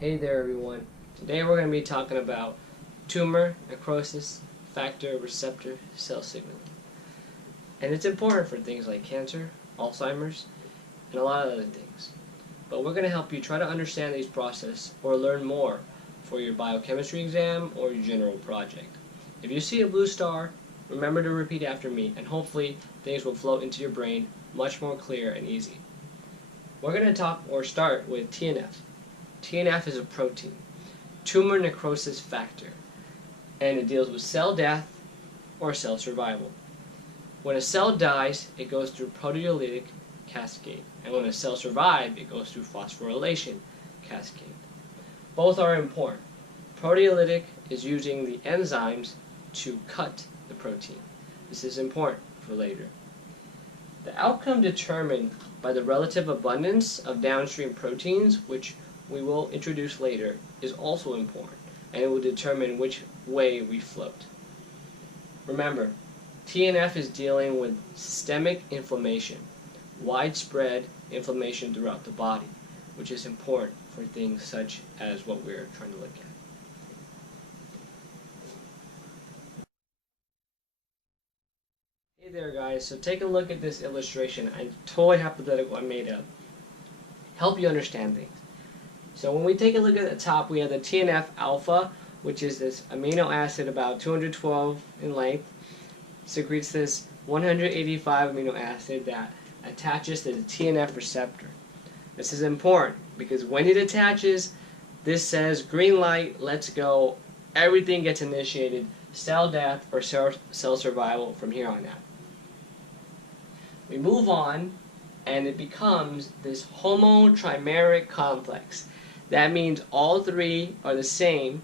Hey there everyone. Today we're going to be talking about tumor, necrosis, factor, receptor, cell signaling. And it's important for things like cancer, Alzheimer's, and a lot of other things. But we're going to help you try to understand these processes or learn more for your biochemistry exam or your general project. If you see a blue star, remember to repeat after me and hopefully things will float into your brain much more clear and easy. We're going to start with TNF. TNF is a protein, tumor necrosis factor, and it deals with cell death or cell survival. When a cell dies, it goes through proteolytic cascade, and when a cell survives, it goes through phosphorylation cascade. Both are important. Proteolytic is using the enzymes to cut the protein. This is important for later. The outcome determined by the relative abundance of downstream proteins, which we will introduce later, is also important, and it will determine which way we float. Remember, TNF is dealing with systemic inflammation, widespread inflammation throughout the body, which is important for things such as what we're trying to look at. Hey there guys, so take a look at this illustration. I'm totally hypothetical, I made up. Help you understand things. So when we take a look at the top, we have the TNF alpha, which is this amino acid about 212 in length, secretes this 185 amino acid that attaches to the TNF receptor. This is important because when it attaches, this says green light, let's go, everything gets initiated, cell death or cell survival from here on out. We move on and it becomes this homotrimeric complex. That means all three are the same,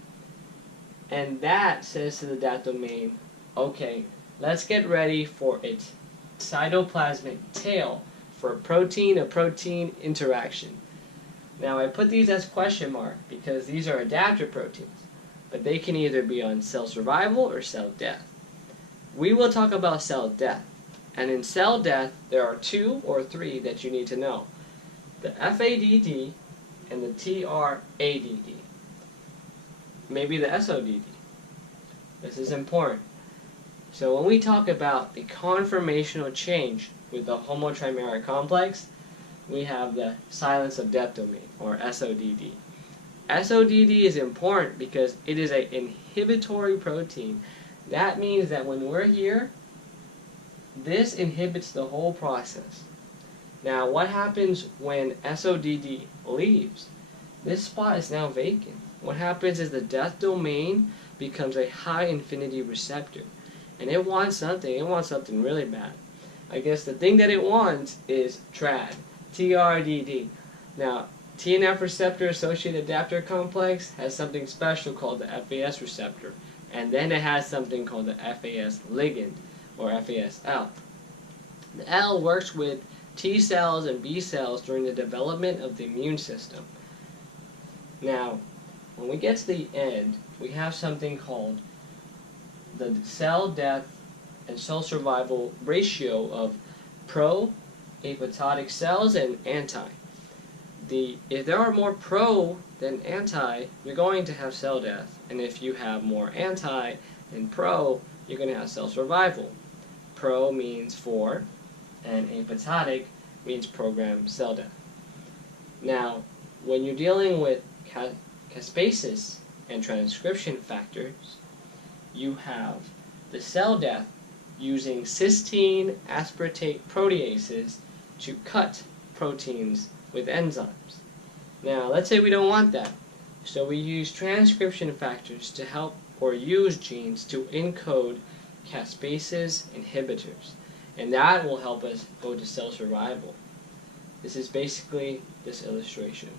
and that says to the death domain, okay, let's get ready for its cytoplasmic tail for protein-to-protein interaction. Now I put these as question mark because these are adapter proteins, but they can either be on cell survival or cell death. We will talk about cell death, and in cell death there are two or three that you need to know. The FADD and the TRADD. Maybe the SODD. This is important. So when we talk about the conformational change with the homotrimeric complex, we have the silence of death domain, or SODD. SODD is important because it is an inhibitory protein. That means that when we're here, this inhibits the whole process. Now, what happens when SODD leaves? This spot is now vacant. What happens is the death domain becomes a high infinity receptor. And it wants something really bad. I guess the thing that it wants is TRAD, TRDD. Now, TNF receptor associated adapter complex has something special called the FAS receptor. And then it has something called the FAS ligand, or FASL. The L works with T cells and B cells during the development of the immune system. Now, when we get to the end, we have something called the cell death and cell survival ratio of pro-apoptotic cells and anti. If there are more pro than anti, you're going to have cell death, and if you have more anti than pro, you're going to have cell survival. Pro means for, and apoptotic means programmed cell death. Now, when you're dealing with caspases and transcription factors, you have the cell death using cysteine aspartate proteases to cut proteins with enzymes. Now, let's say we don't want that, so we use transcription factors to help or use genes to encode caspases inhibitors, and that will help us go to cell survival. This is basically this illustration.